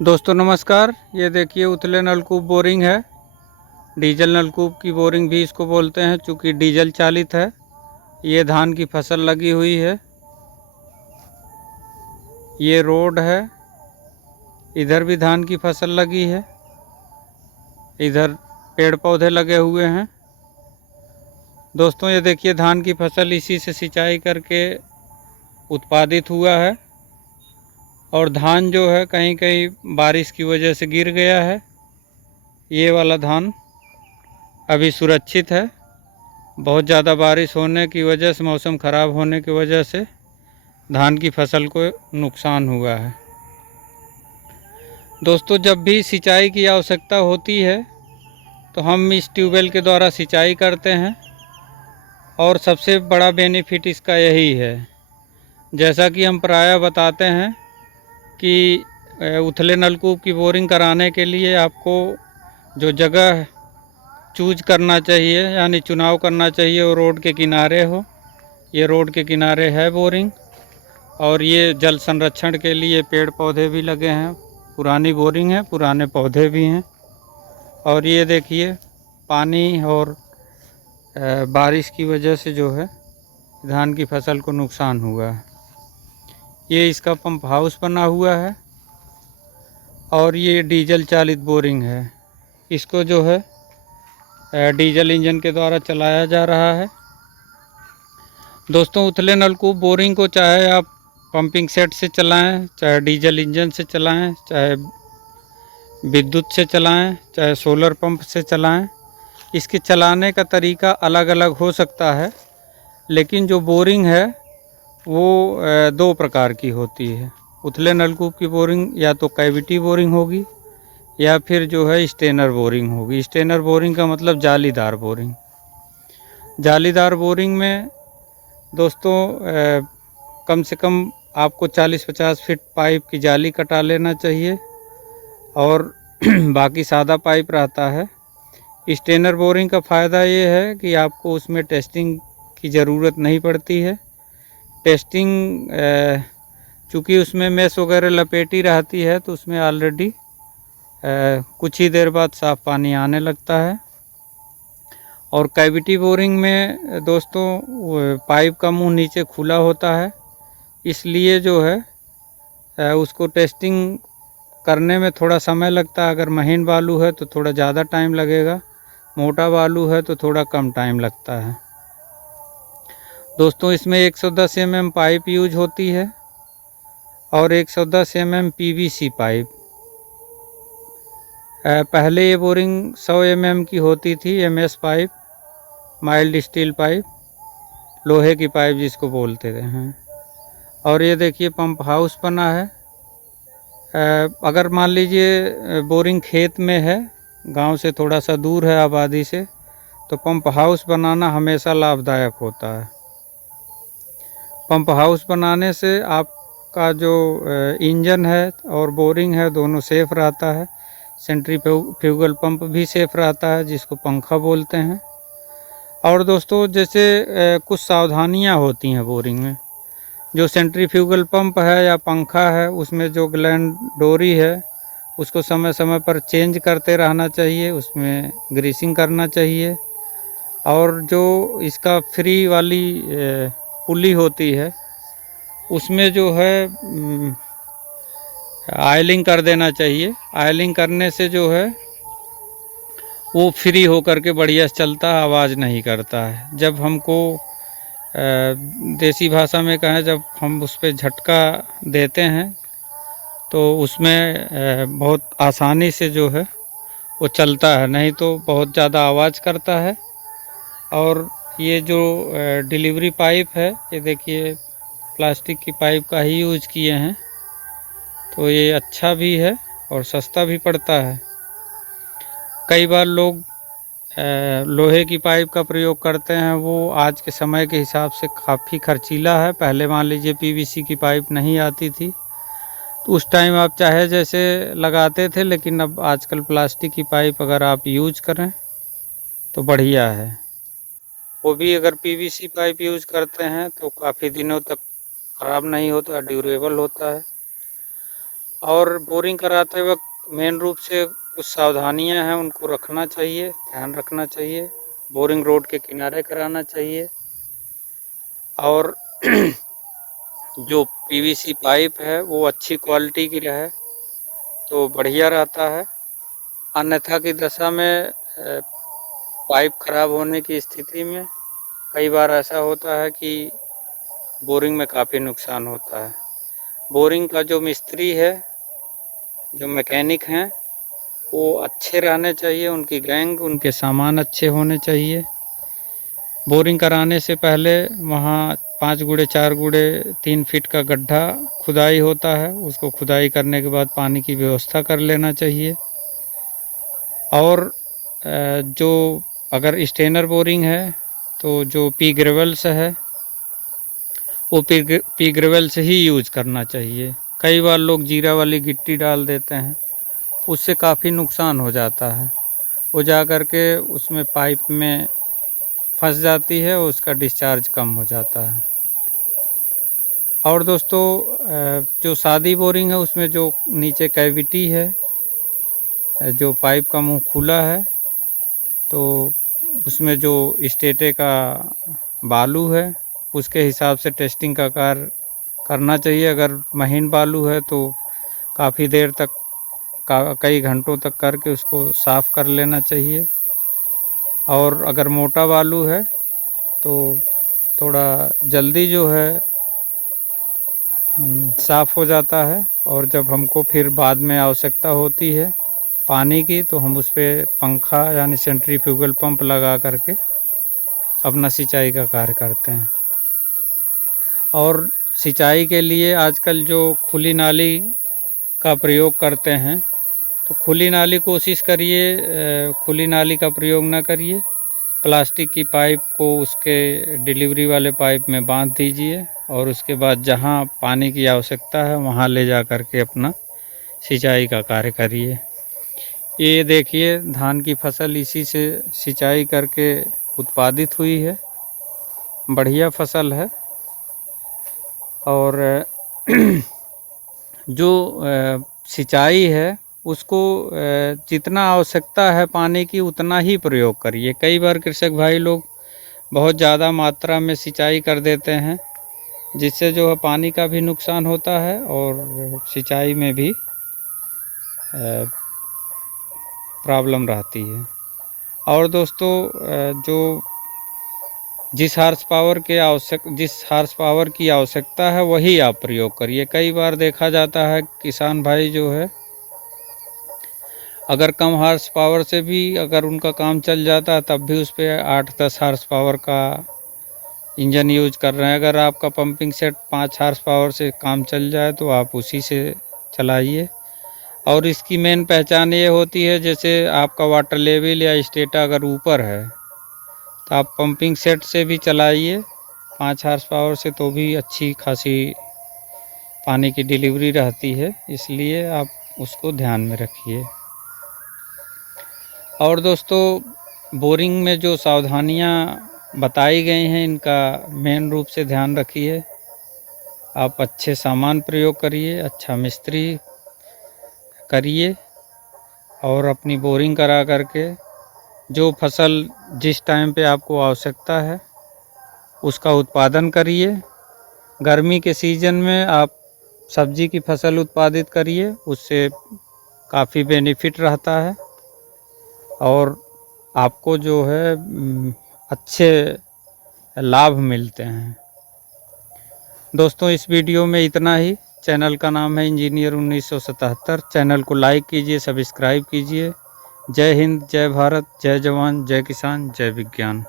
दोस्तों नमस्कार। ये देखिए उथले नलकूप बोरिंग है। डीजल नलकूप की बोरिंग भी इसको बोलते हैं, चूँकि डीजल चालित है। ये धान की फसल लगी हुई है। ये रोड है, इधर भी धान की फसल लगी है, इधर पेड़ पौधे लगे हुए हैं। दोस्तों ये देखिए धान की फसल इसी से सिंचाई करके उत्पादित हुआ है, और धान जो है कहीं कहीं बारिश की वजह से गिर गया है। ये वाला धान अभी सुरक्षित है। बहुत ज़्यादा बारिश होने की वजह से, मौसम ख़राब होने की वजह से धान की फसल को नुकसान हुआ है। दोस्तों जब भी सिंचाई की आवश्यकता होती है तो हम इस ट्यूबवेल के द्वारा सिंचाई करते हैं, और सबसे बड़ा बेनिफिट इसका यही है। जैसा कि हम प्रायः बताते हैं कि उथले नलकूप की बोरिंग कराने के लिए आपको जो जगह चूज करना चाहिए, यानी चुनाव करना चाहिए, वो रोड के किनारे हो। ये रोड के किनारे है बोरिंग, और ये जल संरक्षण के लिए पेड़ पौधे भी लगे हैं। पुरानी बोरिंग है, पुराने पौधे भी हैं। और ये देखिए पानी और बारिश की वजह से जो है धान की फसल को नुकसान हुआ है। ये इसका पंप हाउस बना हुआ है, और ये डीजल चालित बोरिंग है। इसको जो है डीजल इंजन के द्वारा चलाया जा रहा है। दोस्तों उथले नलकूप बोरिंग को चाहे आप पंपिंग सेट से चलाएं, चाहे डीजल इंजन से चलाएं, चाहे विद्युत से चलाएं, चाहे सोलर पंप से चलाएं, इसके चलाने का तरीका अलग अलग हो सकता है। लेकिन जो बोरिंग है वो दो प्रकार की होती है। उथले नलकूप की बोरिंग या तो कैविटी बोरिंग होगी, या फिर जो है स्टेनर बोरिंग होगी। स्टेनर बोरिंग का मतलब जालीदार बोरिंग। जालीदार बोरिंग में दोस्तों कम से कम आपको 40-50 फीट पाइप की जाली कटा लेना चाहिए, और बाकी सादा पाइप रहता है। स्टेनर बोरिंग का फ़ायदा ये है कि आपको उसमें टेस्टिंग की ज़रूरत नहीं पड़ती है। टेस्टिंग चूँकि उसमें मेश वगैरह लपेटी रहती है, तो उसमें ऑलरेडी कुछ ही देर बाद साफ़ पानी आने लगता है। और कैविटी बोरिंग में दोस्तों पाइप का मुंह नीचे खुला होता है, इसलिए जो है उसको टेस्टिंग करने में थोड़ा समय लगता है। अगर महीन बालू है तो थोड़ा ज़्यादा टाइम लगेगा, मोटा बालू है तो थोड़ा कम टाइम लगता है। दोस्तों इसमें 110 mm पाइप यूज होती है, और 110 mm PVC पाइप। पहले ये बोरिंग 100 mm की होती थी, MS pipe, mild steel pipe, लोहे की पाइप जिसको बोलते हैं। और ये देखिए पंप हाउस बना है। अगर मान लीजिए बोरिंग खेत में है, गांव से थोड़ा सा दूर है आबादी से, तो पंप हाउस बनाना हमेशा लाभदायक होता है। पंप हाउस बनाने से आपका जो इंजन है और बोरिंग है दोनों सेफ रहता है। सेंट्रीफ्यूगल पंप भी सेफ रहता है, जिसको पंखा बोलते हैं। और दोस्तों जैसे कुछ सावधानियां होती हैं बोरिंग में। जो सेंट्रीफ्यूगल पंप है या पंखा है, उसमें जो ग्लैंड डोरी है उसको समय समय पर चेंज करते रहना चाहिए, उसमें ग्रीसिंग करना चाहिए। और जो इसका फ्री वाली पुली होती है, उसमें जो है आयलिंग कर देना चाहिए। आयलिंग करने से जो है वो फ्री होकर के बढ़िया चलता है, आवाज़ नहीं करता है। जब हमको देसी भाषा में कहें, जब हम उस पर झटका देते हैं तो उसमें बहुत आसानी से जो है वो चलता है, नहीं तो बहुत ज़्यादा आवाज़ करता है। और ये जो डिलीवरी पाइप है, ये देखिए प्लास्टिक की पाइप का ही यूज़ किए हैं, तो ये अच्छा भी है और सस्ता भी पड़ता है। कई बार लोग लोहे की पाइप का प्रयोग करते हैं, वो आज के समय के हिसाब से काफ़ी खर्चीला है। पहले मान लीजिए PVC की पाइप नहीं आती थी, तो उस टाइम आप चाहे जैसे लगाते थे, लेकिन अब आजकल प्लास्टिक की पाइप अगर आप यूज करें तो बढ़िया है। वो भी अगर PVC पाइप यूज करते हैं तो काफ़ी दिनों तक ख़राब नहीं होता, ड्यूरेबल होता है। और बोरिंग कराते वक्त मेन रूप से कुछ सावधानियां हैं, उनको रखना चाहिए, ध्यान रखना चाहिए। बोरिंग रोड के किनारे कराना चाहिए। और जो पीवीसी पाइप है वो अच्छी क्वालिटी की रहे तो बढ़िया रहता है। अन्यथा की दशा में पाइप खराब होने की स्थिति में कई बार ऐसा होता है कि बोरिंग में काफ़ी नुकसान होता है। बोरिंग का जो मिस्त्री है, जो मैकेनिक हैं, वो अच्छे रहने चाहिए, उनकी गैंग, उनके सामान अच्छे होने चाहिए। बोरिंग कराने से पहले वहाँ 5 गुणे 4 गुणे 3 फीट का गड्ढा खुदाई होता है। उसको खुदाई करने के बाद पानी की व्यवस्था कर लेना चाहिए। और जो अगर स्टेनर बोरिंग है तो जो पी ग्रेवल्स है वो पी ग्रेवल्स ही यूज करना चाहिए। कई बार लोग जीरा वाली गिट्टी डाल देते हैं, उससे काफ़ी नुकसान हो जाता है। वो जा कर के उसमें पाइप में फंस जाती है, उसका डिस्चार्ज कम हो जाता है। और दोस्तों जो सादी बोरिंग है उसमें जो नीचे कैविटी है, जो पाइप का मुंह खुला है, तो उसमें जो स्टेटे का बालू है उसके हिसाब से टेस्टिंग का कार्य करना चाहिए। अगर महीन बालू है तो काफ़ी देर तक कई घंटों तक करके उसको साफ़ कर लेना चाहिए। और अगर मोटा बालू है तो थोड़ा जल्दी जो है साफ़ हो जाता है। और जब हमको फिर बाद में आवश्यकता होती है पानी की तो हम उस पर पंखा यानी सेंट्रीफ्यूगल पंप लगा करके अपना सिंचाई का कार्य करते हैं। और सिंचाई के लिए आजकल जो खुली नाली का प्रयोग करते हैं, तो खुली नाली कोशिश करिए खुली नाली का प्रयोग ना करिए। प्लास्टिक की पाइप को उसके डिलीवरी वाले पाइप में बांध दीजिए और उसके बाद जहां पानी की आवश्यकता है वहां ले जा कर के अपना सिंचाई का कार्य करिए। ये देखिए धान की फसल इसी से सिंचाई करके उत्पादित हुई है, बढ़िया फसल है। और जो सिंचाई है उसको जितना आवश्यकता है पानी की उतना ही प्रयोग करिए। कई बार कृषक भाई लोग बहुत ज़्यादा मात्रा में सिंचाई कर देते हैं, जिससे जो है पानी का भी नुकसान होता है और सिंचाई में भी प्रॉब्लम रहती है। और दोस्तों जो जिस हार्स पावर की आवश्यकता है वही आप प्रयोग करिए। कई बार देखा जाता है किसान भाई जो है अगर कम हार्स पावर से भी अगर उनका काम चल जाता है तब भी उस पर 8-10 हार्स पावर का इंजन यूज कर रहे हैं। अगर आपका पंपिंग सेट 5 हार्स पावर से काम चल जाए तो आप उसी से चलाइए। और इसकी मेन पहचान ये होती है, जैसे आपका वाटर लेवल या स्टेटा अगर ऊपर है तो आप पंपिंग सेट से भी चलाइए 5 हार्स पावर से, तो भी अच्छी खासी पानी की डिलीवरी रहती है। इसलिए आप उसको ध्यान में रखिए। और दोस्तों बोरिंग में जो सावधानियां बताई गई हैं इनका मेन रूप से ध्यान रखिए। आप अच्छे सामान प्रयोग करिए, अच्छा मिस्त्री करिए और अपनी बोरिंग करा करके जो फसल जिस टाइम पे आपको आवश्यकता है उसका उत्पादन करिए। गर्मी के सीज़न में आप सब्जी की फसल उत्पादित करिए, उससे काफ़ी बेनिफिट रहता है और आपको जो है अच्छे लाभ मिलते हैं। दोस्तों इस वीडियो में इतना ही। चैनल का नाम है इंजीनियर 1977। चैनल को लाइक कीजिए, सब्सक्राइब कीजिए। जय हिंद, जय भारत, जय जवान, जय किसान, जय विज्ञान।